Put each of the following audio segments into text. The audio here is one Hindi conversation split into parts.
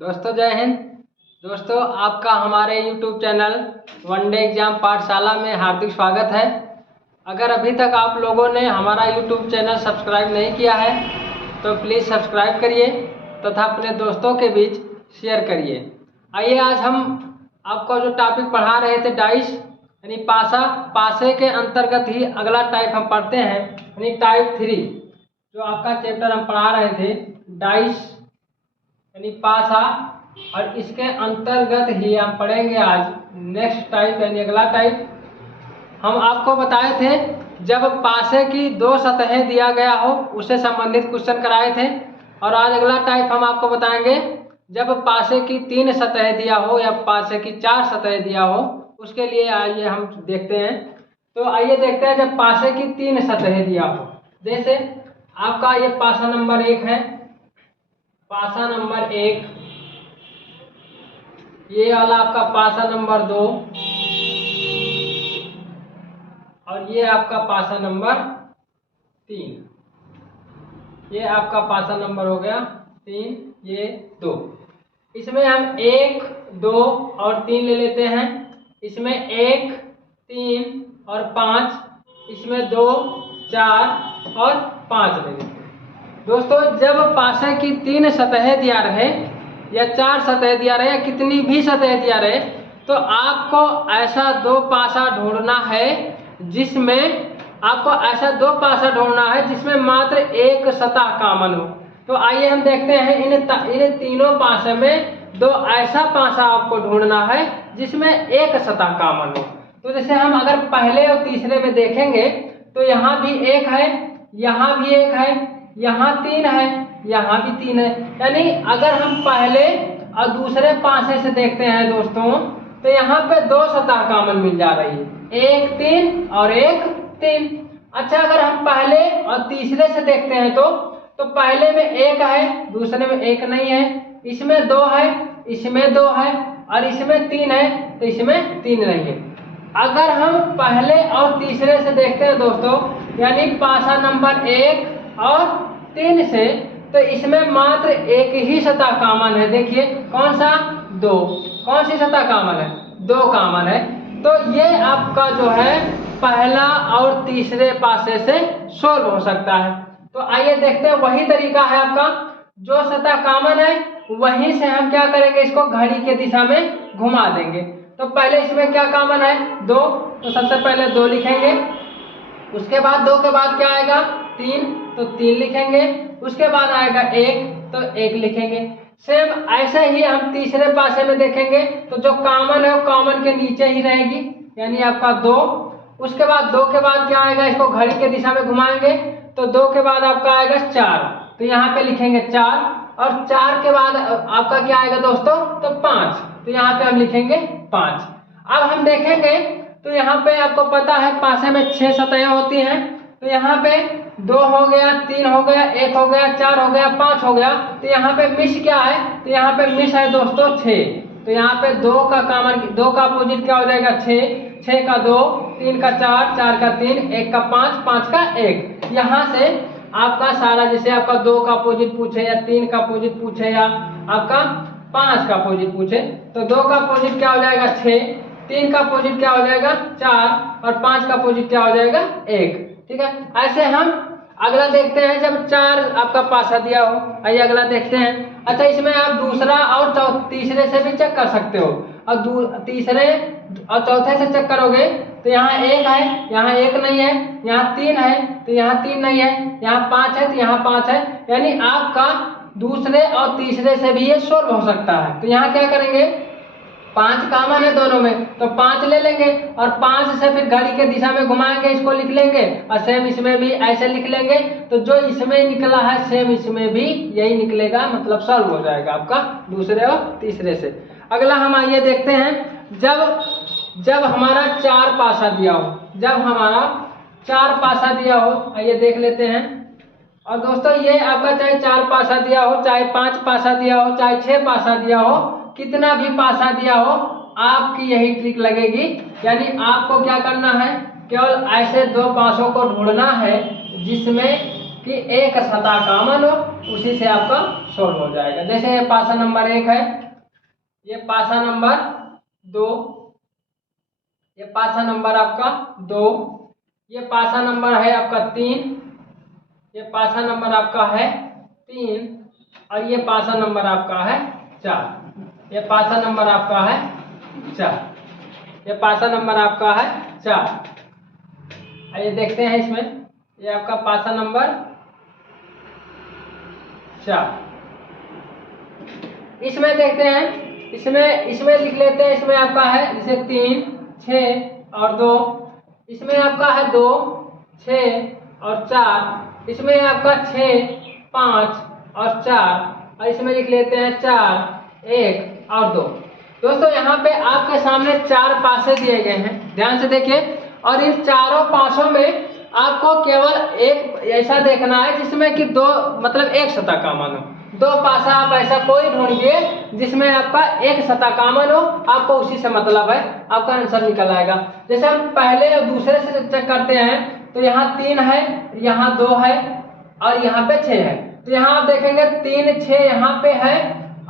दोस्तों जय हिंद। दोस्तों आपका हमारे YouTube चैनल वनडे एग्जाम पाठशाला में हार्दिक स्वागत है। अगर अभी तक आप लोगों ने हमारा YouTube चैनल सब्सक्राइब नहीं किया है तो प्लीज़ सब्सक्राइब करिए तथा अपने दोस्तों के बीच शेयर करिए। आइए आज हम आपको जो टॉपिक पढ़ा रहे थे डाइस यानी पासे के अंतर्गत ही अगला टाइप हम पढ़ते हैं यानी टाइप 3 जो आपका चैप्टर हम पढ़ा रहे थे डाइस यानी पासा, और इसके अंतर्गत ही हम पढ़ेंगे आज नेक्स्ट टाइप यानी अगला टाइप। हम आपको बताए थे जब पासे की दो सतहें दिया गया हो उससे संबंधित क्वेश्चन कराए थे, और आज अगला टाइप हम आपको बताएंगे जब पासे की 3 सतहें दिया हो या पासे की 4 सतहें दिया हो उसके लिए आइए हम देखते हैं। तो आइए देखते हैं जब पासे की 3 सतहें दिया हो, जैसे आपका ये पासा नंबर 1 है, पासा नंबर 1, ये वाला आपका पासा नंबर 2 और ये आपका पासा नंबर 3। ये आपका पासा नंबर हो गया 3, ये 2। इसमें हम 1, 2 और 3 ले लेते हैं। इसमें 1, 3 और 5, इसमें 2, 4 और 5 ले लेते हैं। दोस्तों जब पासे की 3 सतहें दिया रहे या 4 सतहें दिया रहे या कितनी भी सतहें दिया रहे तो आपको ऐसा दो पासा ढूंढना है जिसमें मात्र एक सतह कॉमन हो। तो आइए हम देखते हैं इन तीनों पासे में दो ऐसा पासा आपको ढूंढना है जिसमें एक सतह कॉमन हो। तो जैसे हम अगर पहले और तीसरे में देखेंगे तो यहाँ भी 1 है, यहाँ भी 1 है, यहाँ 3 है, यहाँ भी 3 है। यानी अगर हम पहले और दूसरे पासे से देखते हैं दोस्तों तो यहाँ पे 2 सतह कॉमन मिल जा रही है, 1 3 और 1 3। अच्छा अगर हम पहले और तीसरे से देखते हैं तो पहले में 1 है, दूसरे में 1 नहीं है, इसमें 2 है, इसमें 2 है और इसमें 3 है, तो इसमें 3 नहीं है। अगर हम पहले और तीसरे से देखते हैं दोस्तों यानी पासा नंबर 1 और 3 से, तो इसमें मात्र एक ही सतह कॉमन है। देखिए कौन सा, 2। कौन सी सतह कॉमन है, 2 कॉमन है। तो ये आपका जो है पहला और तीसरे पासे से सोल्व हो सकता है। तो आइए देखते हैं, वही तरीका है आपका, जो सतह कॉमन है वहीं से हम क्या करेंगे, इसको घड़ी के दिशा में घुमा देंगे। तो पहले इसमें क्या कॉमन है, 2, तो सबसे पहले 2 लिखेंगे। उसके बाद 2 के बाद क्या आएगा, 3, तो 3 लिखेंगे। उसके बाद आएगा 1, तो 1 लिखेंगे। सेम ऐसे ही हम तीसरे पासे में देखेंगे तो जो कॉमन है वो कॉमन के नीचे ही रहेगी यानी आपका 2। उसके बाद 2 के बाद क्या आएगा, इसको घड़ी के दिशा में घुमाएंगे तो 2 के बाद आपका आएगा 4, तो यहाँ पे लिखेंगे 4। और 4 के बाद आपका क्या आएगा दोस्तों, तो 5, तो यहाँ पे हम लिखेंगे 5। अब हम देखेंगे तो यहाँ पे आपको पता है पासे में 6 सतहें होती हैं, तो यहाँ पे 2 हो गया, 3 हो गया, 1 हो गया, 4 हो गया, 5 हो गया। तो यहाँ पे मिस क्या है, तो यहाँ पे मिस है दोस्तों 6। तो यहाँ पे 2 का कॉमन, 2 का अपोजिट क्या हो जाएगा 6, 6 का 2, 3 का 4, 4 का 3, 1 का 5, 5 का 1। यहाँ से आपका सारा, जैसे आपका 2 का अपोजिट पूछे या 3 का अपोजिट पूछे या आपका 5 का अपोजिट पूछे तो 2 का अपोजिट क्या हो जाएगा 6, 3 का अपोजिट क्या हो जाएगा 4 और 5 का अपोजिट क्या हो जाएगा 1। ठीक है, ऐसे हम अगला देखते हैं जब 4 आपका पासा दिया हो। आइए अगला देखते हैं। अच्छा इसमें आप दूसरा और तीसरे से भी चेक कर सकते हो, और तीसरे और चौथे से चेक करोगे तो यहाँ 1 है, यहाँ 1 नहीं है, यहाँ 3 है तो यहाँ 3 नहीं है, यहाँ 5 है तो यहाँ 5 है। यानी आपका दूसरे और तीसरे से भी ये सोल्व हो सकता है। तो यहाँ क्या करेंगे, 5 कॉमन है दोनों में तो 5 ले लेंगे और 5 से फिर घड़ी के दिशा में घुमाएंगे, इसको लिख लेंगे और सेम इसमें भी ऐसे लिख लेंगे। तो जो इसमें निकला है सेम इसमें भी यही निकलेगा, मतलब सॉल्व हो जाएगा आपका दूसरे और तीसरे से। अगला हम आइए देखते हैं जब हमारा 4 पासा दिया हो, जब हमारा 4 पासा दिया हो, आइए देख लेते हैं। और दोस्तों ये आपका चाहे 4 पासा दिया हो, चाहे 5 पासा दिया हो, चाहे 6 पासा दिया हो, कितना भी पासा दिया हो आपकी यही ट्रिक लगेगी। यानी आपको क्या करना है, केवल ऐसे 2 पासों को ढूंढना है जिसमें कि एक सतह कॉमन हो, उसी से आपका सोल्व हो जाएगा। जैसे ये पासा नंबर 1 है, ये पासा नंबर 2, ये पासा नंबर आपका 2, ये पासा नंबर है आपका 3, ये पासा नंबर आपका है 3, और ये पासा नंबर आपका है 4, ये पासा नंबर आपका है 4, ये पासा नंबर आपका है 4। आइए देखते हैं इसमें, ये आपका पासा नंबर 4। इसमें देखते हैं, इसमें लिख लेते हैं, इसमें आपका है जैसे 3, 6 और 2, इसमें आपका है 2, 6 और 4, इसमें आपका 6, 5 और 4, और इसमें लिख लेते हैं 4, 1 और 2। दोस्तों यहाँ पे आपके सामने 4 पासे दिए गए हैं, ध्यान से देखिए, और इन चारों पासों में आपको केवल एक ऐसा देखना है जिसमें कि दो मतलब एक सतह कॉमन हो। 2 पासा आप ऐसा कोई ढूंढिए जिसमें आपका एक सतह कॉमन हो, आपको उसी से मतलब है, आपका आंसर निकल आएगा। जैसे हम पहले और दूसरे से चेक करते हैं, तो यहाँ 3 है, यहाँ 2 है और यहाँ पे 6 है। तो यहाँ आप देखेंगे 3, 6 यहाँ पे है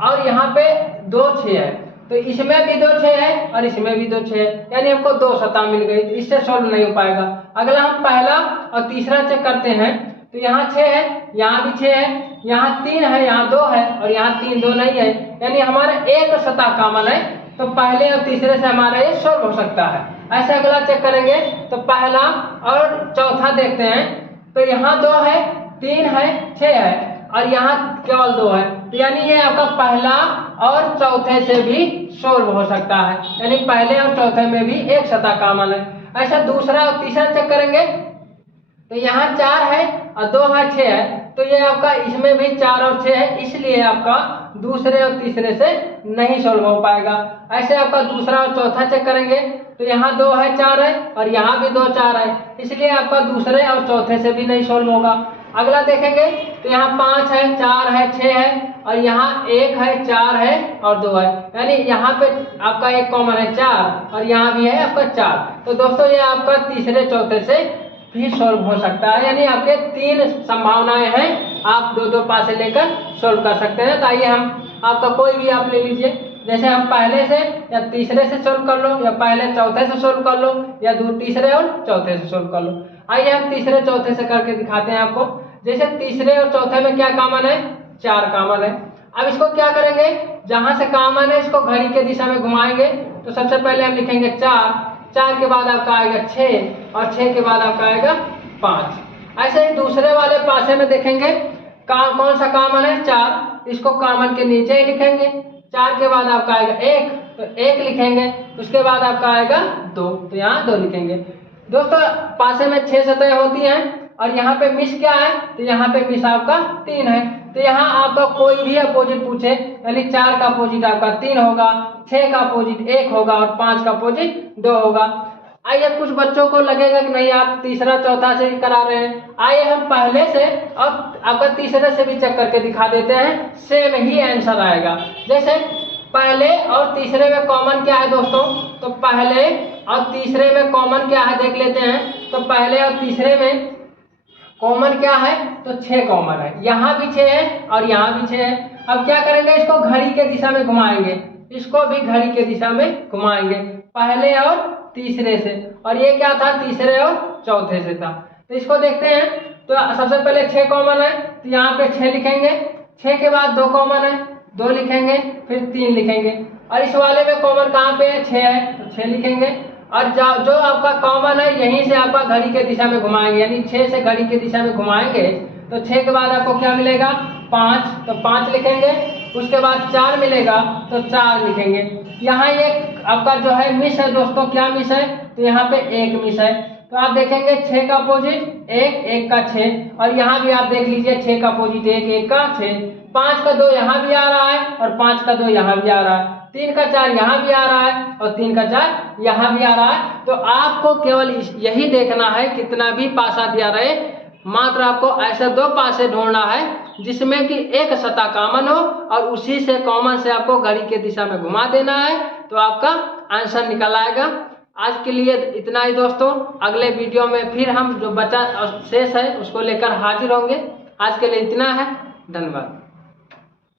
और यहाँ पे 2, 6 है, तो इसमें भी 2, 6 है और इसमें भी 2, 6 है, यानी हमको 2 सतह मिल गई। तो इससे सॉल्व नहीं हो पाएगा। अगला हम पहला और तीसरा चेक करते हैं, तो यहाँ 6 है, यहाँ भी 6 है, यहाँ 3 है, यहाँ 2 है और यहाँ 3, 2 नहीं है, यानी हमारा एक सतह कॉमन है। तो पहले और तीसरे से हमारा ये सॉल्व हो सकता है। ऐसे अगला चेक करेंगे, तो पहला और चौथा देखते हैं, तो यहाँ 2 है, 3 है, 6 है और यहाँ केवल 2 है, तो यानी ये आपका पहला और चौथे से भी सोल्व हो सकता है, यानी पहले और चौथे में भी एक सतह कॉमन है। ऐसा दूसरा और तीसरा चेक करेंगे, तो यहाँ 4 है और 2 है, 6 है, तो ये आपका इसमें भी 4 और 6 है, इसलिए आपका दूसरे और तीसरे से नहीं सोल्व हो पाएगा। ऐसे आपका दूसरा और चौथा चेक करेंगे, तो यहाँ 2 है, 4 है और यहाँ भी 2, 4 है, इसलिए आपका दूसरे और चौथे से भी नहीं सोल्व होगा। अगला देखेंगे, तो यहाँ 5 है, 4 है, 6 है और यहाँ 1 है, 4 है और 2 है, यानी यहाँ पे आपका एक कॉमन है 4 और यहाँ भी है आपका 4। तो दोस्तों ये आपका तीसरे चौथे से भी सोल्व हो सकता है, यानी आपके 3 संभावनाएं हैं, आप 2-2 पासे लेकर सोल्व कर सकते हैं। तो आइए हम आपका कोई भी आप ले लीजिए, जैसे हम पहले से या तीसरे से सोल्व कर लो, या पहले चौथे से सोल्व कर लो, या तीसरे और चौथे से सोल्व कर लो। आइए हम तीसरे चौथे से करके दिखाते हैं आपको। जैसे तीसरे और चौथे में क्या कॉमन है, 4 कॉमन है। अब इसको क्या करेंगे, जहां से कॉमन है इसको घड़ी के दिशा में घुमाएंगे। तो सबसे पहले हम लिखेंगे 4, 4 के बाद आपका आएगा 6 और 6 के बाद आपका आएगा 5। ऐसे ही दूसरे वाले पासे में देखेंगे कौन सा कॉमन है, 4, इसको कॉमन के नीचे ही लिखेंगे। 4 के बाद आपका आएगा 1, तो 1 लिखेंगे, उसके बाद आपका आएगा 2, तो यहाँ 2 लिखेंगे। दोस्तों पासे में 6 सतह होती हैं और यहाँ पे मिस क्या है, तो यहाँ पे मिस आपका 3 है। तो यहाँ आपका कोई भी अपोजिट पूछे, यानी 4 का अपोजिट आपका 3 होगा, 6 का अपोजिट 1 होगा और 5 का अपोजिट 2 होगा। आइए कुछ बच्चों को लगेगा कि नहीं आप तीसरा चौथा से ही करा रहे हैं, आइए हम पहले से और आपका तीसरे से भी चेक करके दिखा देते हैं, सेम ही आंसर आएगा। जैसे पहले और तीसरे में कॉमन क्या है दोस्तों, तो पहले और तीसरे में कॉमन क्या है देख लेते हैं। तो पहले और तीसरे में कॉमन क्या है, तो 6 कॉमन है, यहाँ भी 6 है और यहाँ भी 6 है। अब क्या करेंगे, इसको घड़ी के दिशा में घुमाएंगे, इसको भी घड़ी के दिशा में घुमाएंगे, पहले और तीसरे से, और ये क्या था, तीसरे और चौथे से था। तो इसको देखते हैं, तो सबसे पहले 6 कॉमन है, तो यहाँ पे 6 लिखेंगे, 6 के बाद 2 कॉमन है, 2 लिखेंगे, फिर 3 लिखेंगे, और इस वाले में कॉमन कहाँ पे है, 6 है, तो 6 लिखेंगे, और जो आपका कॉमन है यहीं से आपका घड़ी के दिशा में घुमाएंगे, यानी 6 से घड़ी के दिशा में घुमाएंगे, तो 6 के बाद आपको क्या मिलेगा, 5, तो 5 लिखेंगे, उसके बाद 4 मिलेगा तो 4 लिखेंगे। यहाँ एक आपका जो है मिस है दोस्तों, क्या मिस है, तो यहाँ पे 1 मिस है। तो आप देखेंगे 6 का अपोजिट 1, 1 का 6, और यहाँ भी आप देख लीजिए 6 का अपोजिट 1, 1 का 6, 5 का 2 यहाँ भी आ रहा है और 5 का 2 यहाँ भी आ रहा है, 3 का 4 यहाँ भी आ रहा है और 3 का 4 यहाँ भी आ रहा है। तो आपको केवल यही देखना है, कितना भी पासा दिया रहे, मात्र आपको ऐसे 2 पासे ढूंढना है जिसमें कि एक सतह कॉमन हो और उसी से कॉमन से आपको घड़ी के दिशा में घुमा देना है, तो आपका आंसर निकल आएगा। आज के लिए इतना ही दोस्तों। अगले वीडियो में फिर हम जो बचा शेष है उसको लेकर हाजिर होंगे। आज के लिए इतना है। धन्यवाद।